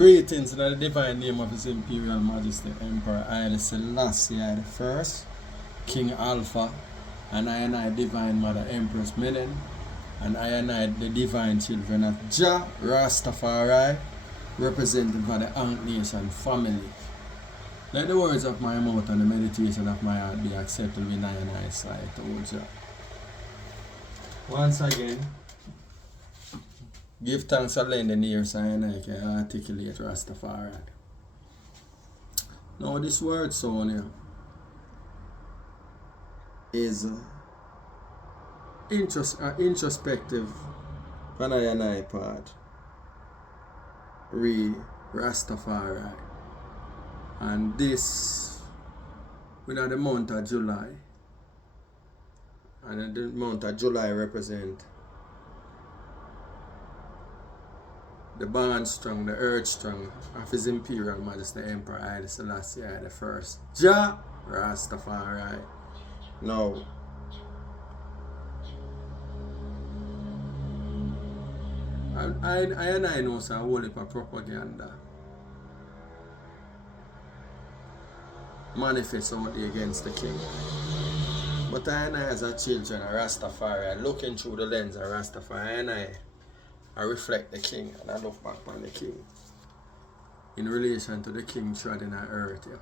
Greetings in the divine name of His Imperial Majesty Emperor Haile Selassie I, King Alpha, and I Divine Mother Empress Menen, and I the divine children of Jah Rastafari, represented by the Ankh Nation family. Let the words of my mouth and the meditation of my heart be accepted in I sight, O Jah. Once again, give thanks for lending ears so I can articulate Rastafari. Now this word sound here is introspective when I part. Rastafari. And this within the month of July. And the month of July represent the bond strong, the earth strong of His Imperial Majesty Emperor Haile Selassie I, Jah Rastafari. Now, I know some whole heap of propaganda manifest out against the king. But I as a children of Rastafari, looking through the lens of Rastafari, I reflect the king and I look back on the king in relation to the king treading on earth. Yeah.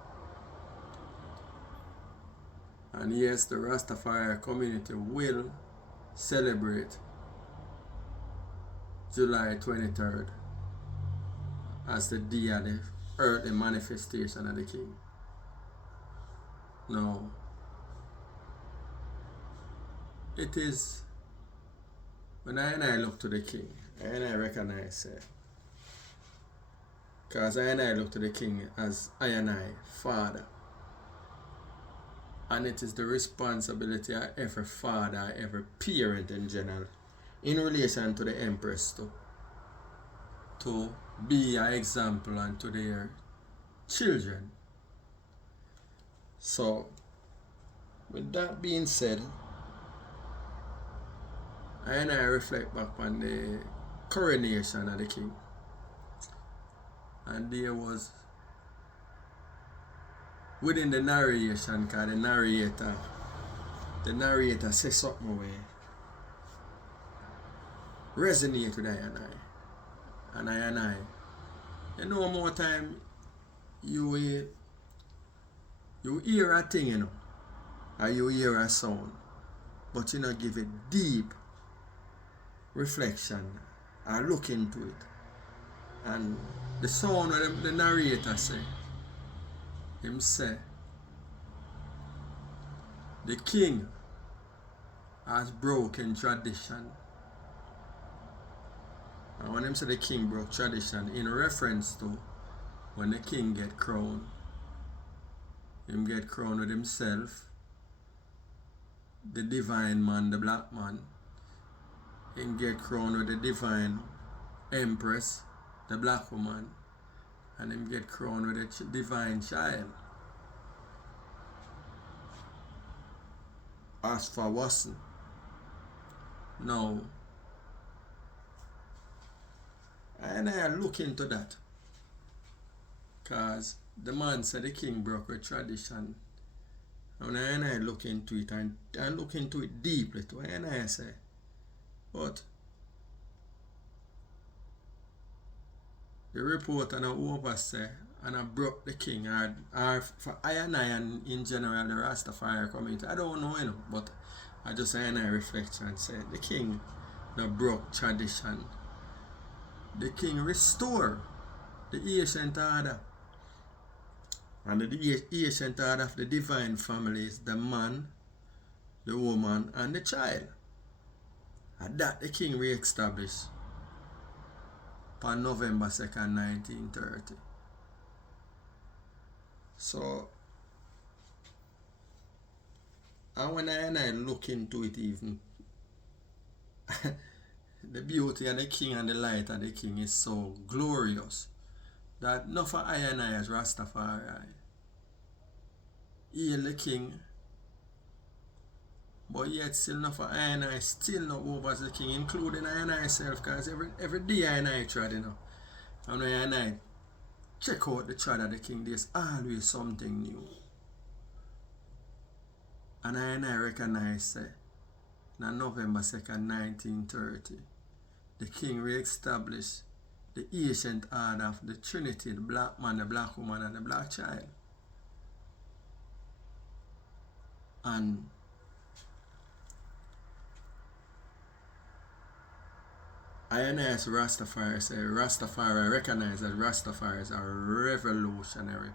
And yes, the Rastafari community will celebrate July 23rd as the day of the earthly manifestation of the king. Now, it is when I look to the king, I recognize it. Because I look to the king as I father. And it is the responsibility of every father, every parent in general, in relation to the empress to be an example unto their children. So, with that being said, I reflect back on the coronation of the king. And there was, within the narration, because the narrator says something where resonate with I. You know, more time you hear a thing, you know, or you hear a sound, but you not give it deep reflection or look into it. And the sound of the narrator say, him say, the king has broken tradition. And when him say the king broke tradition, in reference to when the king get crowned, him get crowned with himself, the divine man, the black man, him get crowned with the divine empress, the black woman, and him get crowned with a divine child. As for Watson, now, and I look into that, because the man said the king broke with tradition, and I look into it and look into it deeply too, and I say, but the reporter now over say, and I broke the king, or for I and in general the Rastafari community, I don't know, you know, but I just say and I reflect and say the king now broke tradition. The king restore the ancient order. And the ancient order of the divine family is the man, the woman, and the child. And that the king re-established on November 2nd, 1930. So, and when I look into it even, the beauty of the king and the light of the king is so glorious that not for I as Rastafari hail the king, but yet still not for I still not over as the king, including I myself, because every day I try, you know. And when I check out the child of the king, there's always something new. And I recognize on November 2nd, 1930, the king re-established the ancient order of the Trinity, the black man, the black woman, and the black child. And I as Rastafari say, Rastafari recognize that Rastafari is a revolutionary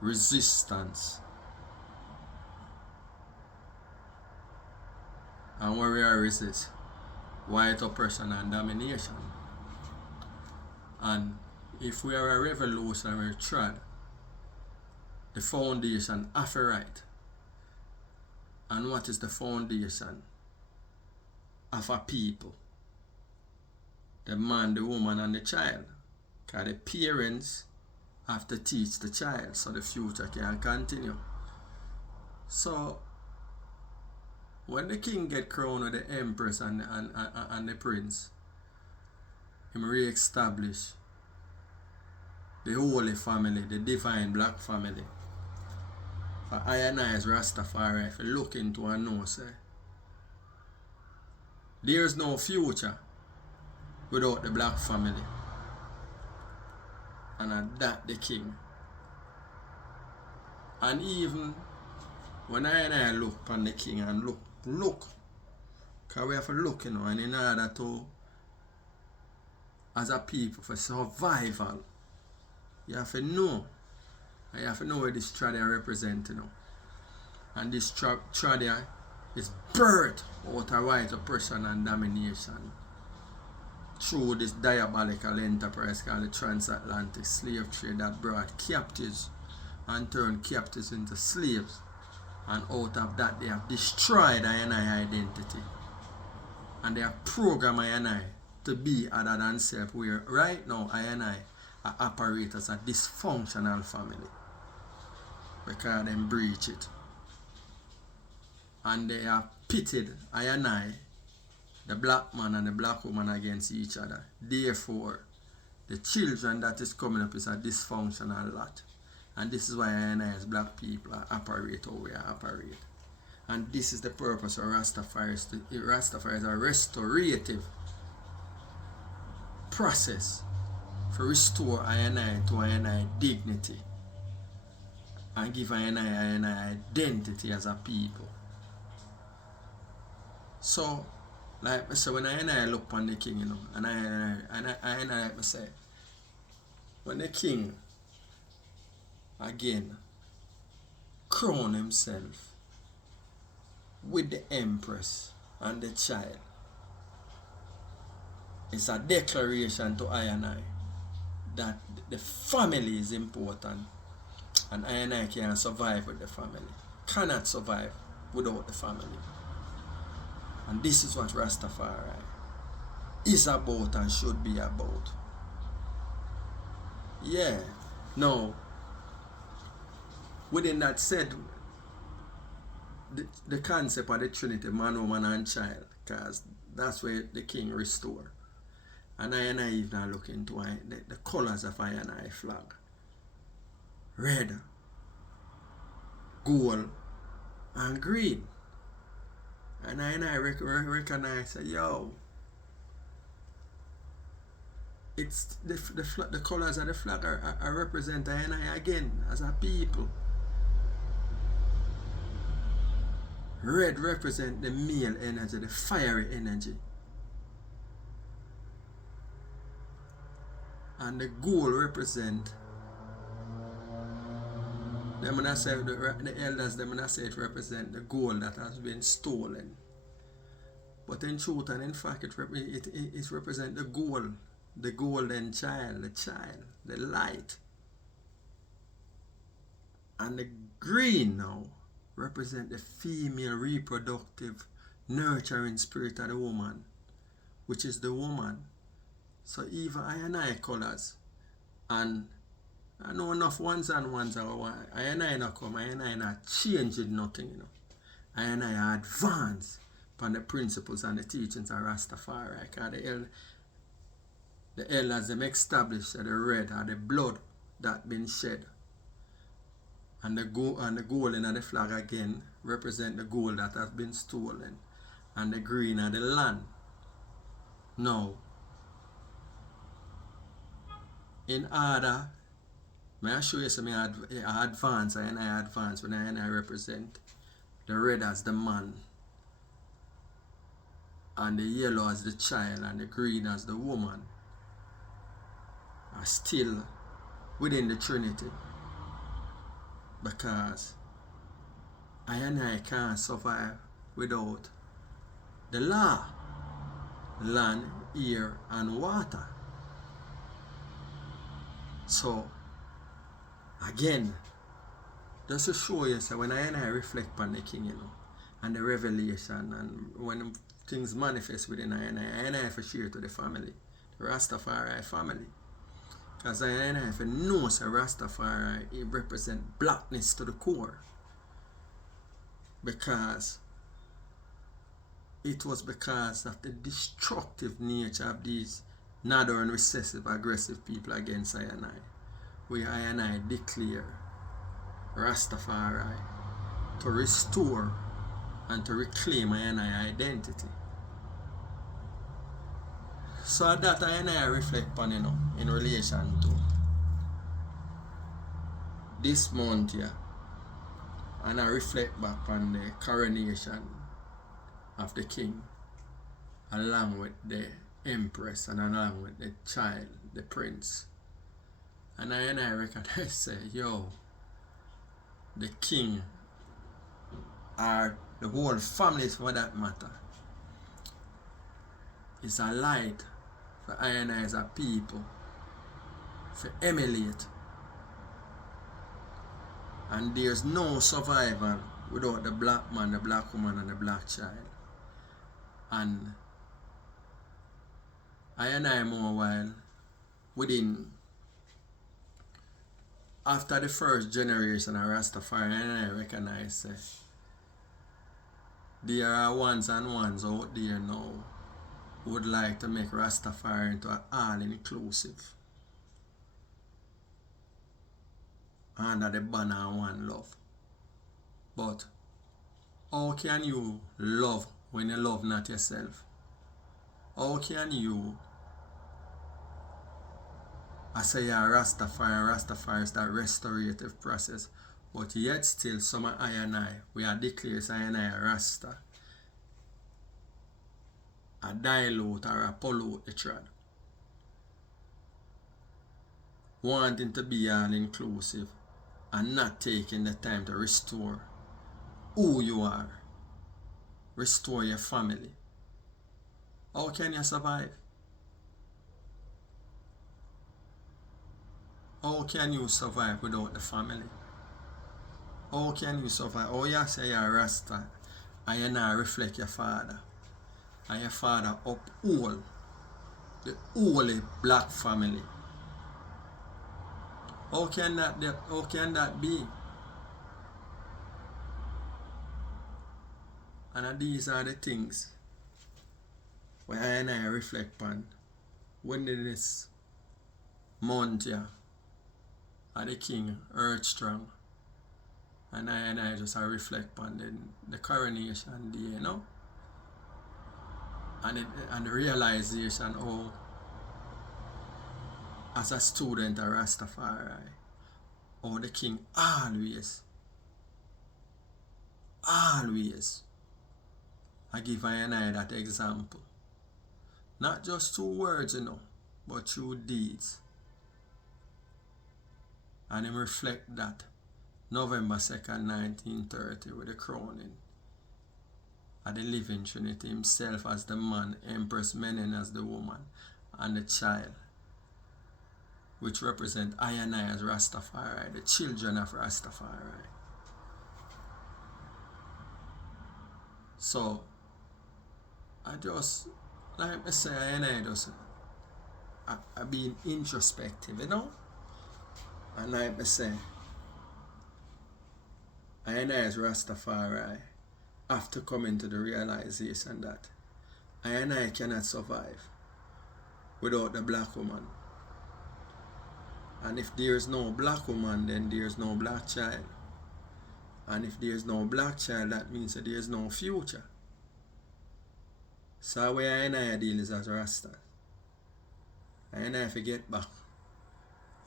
resistance. And what we are resist? White oppression and domination. And if we are a revolutionary tribe, the foundation of a right. And what is the foundation of a people? The man, the woman, and the child. Because the parents have to teach the child so the future can continue. So, when the king get crowned with the empress and the prince, him re-establish the holy family, the divine black family. For I and I as Rastafari, if you look into and know, say, there's no future without the black family. And that the king. And even when I look upon the king and look, because we have to look, and in order to, as a people, for survival, you have to know. And you have to know where this Tradia represents, And this Tradia is birthed out of white oppression and domination through this diabolical enterprise called the transatlantic slave trade that brought captives and turned captives into slaves. And out of that, they have destroyed I and I identity. And they have programmed I and I to be other than self, where right now I and I operate as a dysfunctional family. Because they breach it. And they have pitted I and I, the black man and the black woman, against each other. Therefore, the children that is coming up is a dysfunctional lot. And this is why I and I as black people operate how we operate. And this is the purpose of Rastafari. Rastafari is a restorative process for restore I and I to I and I dignity. And give I and I identity as a people. So, like I say, when I and I look upon the king, and I like I say, when the king again crown himself with the empress and the child, it's a declaration to I and I that the family is important, and I and I can survive with the family, cannot survive without the family. And this is what Rastafari is about and should be about. Yeah. Now, within that said, the concept of the Trinity, man, woman, and child, because that's where the king restore. And I even look into the colors of I and I flag. Red, gold, and green. And I recognize that, yo, it's the colors of the flag are represent I and I again as a people. Red represent the male energy, the fiery energy. And the gold represent, the elders, say it represent the gold that has been stolen. But in truth and in fact, it represents the gold, the golden child, the light. And the green now represent the female reproductive nurturing spirit of the woman, which is the woman. So even I and I colors, and I know enough ones and ones are I and I not come, I and I not changing nothing, I and I advance upon the principles and the teachings of Rastafari. Because the elders them established that the red are the blood that been shed. And the gold in the flag again represent the gold that has been stolen. And the green are the land. Now, in order, may I show you some advance and I advance when I represent the red as the man, and the yellow as the child, and the green as the woman, are still within the Trinity. Because I can't survive without the law, land, air, and water. So, again, just to show you, so when I reflect on the king, you know, and the revelation, and when things manifest within I for share to the family, the Rastafari family. Because I if you know so Rastafari, it represents blackness to the core. Because it was because of the destructive nature of these northern recessive aggressive people against I, where I declare Rastafari to restore and to reclaim I identity. So that I reflect on, you know, in relation to this month here, and I reflect back on the coronation of the king, along with the empress and along with the child, the prince. And I recognize, say, yo, the king, or the whole family for that matter, is a light for I and I as a people, for emulate. And there's no survival without the black man, the black woman, and the black child. And I more while within, after the first generation of Rastafari, I recognize there are ones and ones out there now who would like to make Rastafari into an all-inclusive, under the banner of one love. But how can you love when you love not yourself? How can you, I say you're Rastafari is that restorative process, but yet still some of I and I, we are declared I and I a Rasta, a dilute or a pollute the trad, wanting to be all inclusive and not taking the time to restore who you are, restore your family. How can you survive? How can you survive without the family? How can you survive? Oh, you say you're a Rasta and you not reflect your father, and your father uphold the holy black family. How can that be? And these are the things where I and I reflect on when this month here, the king earth strong, and I just reflect on the coronation day, you know, and the realization, oh, as a student of Rastafari, oh, the king always I give I and I that example. Not just through words, you know, but through deeds. And him reflect that November 2nd, 1930, with the crowning of the living Trinity, himself as the man, Empress Menen as the woman, and the child, which represent I and I as Rastafari, the children of Rastafari. So, I just, like I say, I and I just, I being introspective, you know? And like I say, I and I as Rastafari have to come into the realization that I and I cannot survive without the black woman. And if there is no black woman, then there is no black child. And if there is no black child, that means that there is no future. So where I and I deal is as Rasta. I and I have to get back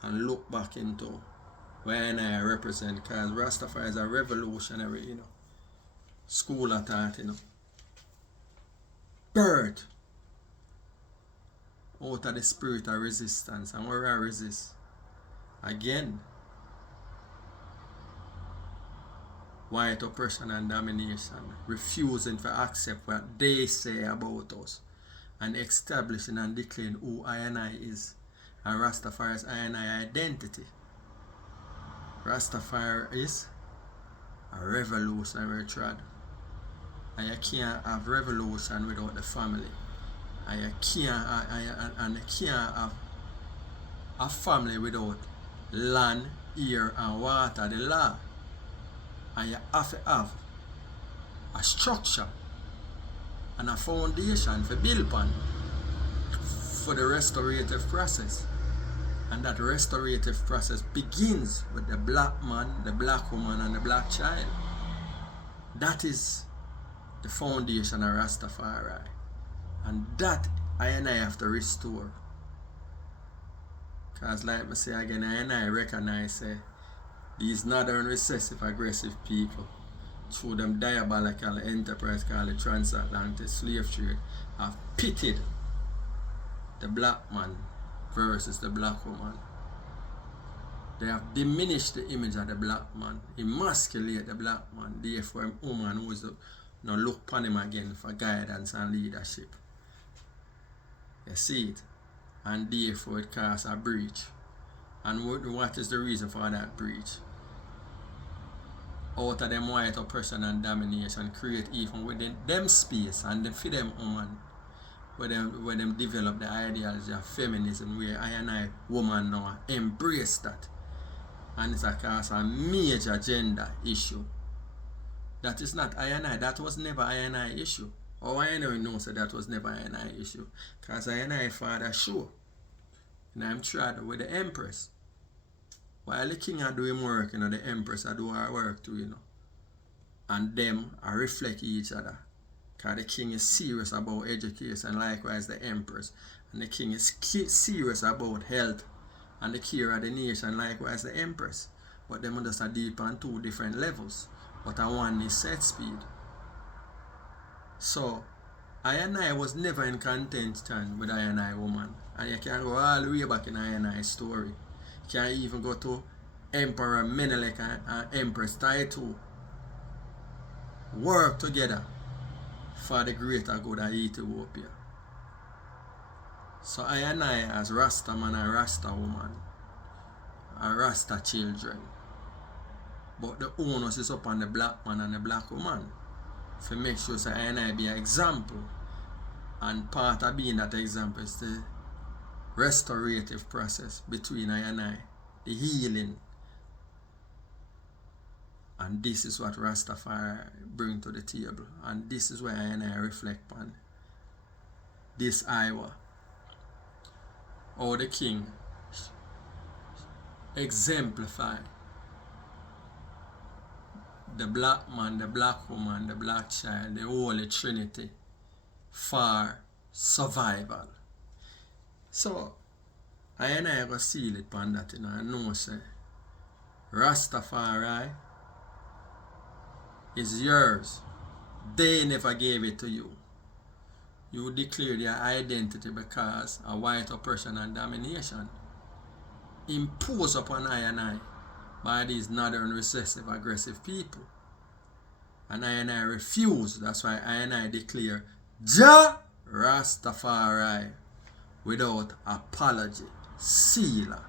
and look back into where I and I represent, because Rastafari is a revolutionary, school of thought, birth out of the spirit of resistance. And where I resist again, white oppression and domination, refusing to accept what they say about us, and establishing and declaring who I and I is, and Rastafari's I and I identity. Rastafari is a revolutionary trad, and you can't have revolution without the family, and you can't have a family without land, air, and water, the law. And you have to have a structure and a foundation for build upon for the restorative process. And that restorative process begins with the black man, the black woman, and the black child. That is the foundation of Rastafari. And that I and I have to restore. Because like I say again, I and I recognize these northern recessive aggressive people, through them diabolical enterprise called the transatlantic slave trade, have pitted the black man versus the black woman. They have diminished the image of the black man, emasculate the black man, therefore a woman who is now look upon him again for guidance and leadership. You see it? And therefore it causes a breach. And what is the reason for that breach? Out of them white oppression and domination, create even within them space and then for them woman, where them develop the ideology of feminism, where I and I woman now embrace that, and it's a cause a major gender issue. That is not I and I. That was never I and I issue. Or I know so that was never I and I issue, cause I and I father sure, and I'm tried with the Empress. While the king are doing work, the Empress are doing her work too, And them are reflect each other. Because the king is serious about education, likewise the Empress. And the king is serious about health and the care of the nation, likewise the Empress. But them just are deep on two different levels. But one is set speed. So, I and I was never in contention with I and I woman. And you can go all the way back in I and I story. Can even go to Emperor Menelik and Empress Taitu. Work together for the greater good of Ethiopia. So I and I as Rasta man and Rasta woman and Rasta children. But the onus is upon the black man and the black woman to make sure that I and I be an example. And part of being that example is the restorative process between I and I, the healing. And this is what Rastafari bring to the table. And this is where I and I reflect on this Iowa. How the king exemplify the black man, the black woman, the black child, the Holy Trinity for survival. So, I and I go seal it upon that, I know say Rastafari is yours. They never gave it to you. You declared your identity because of white oppression and domination imposed upon I and I by these northern recessive aggressive people. And I refuse. That's why I and I declare Jah Rastafari without apology. Sealer.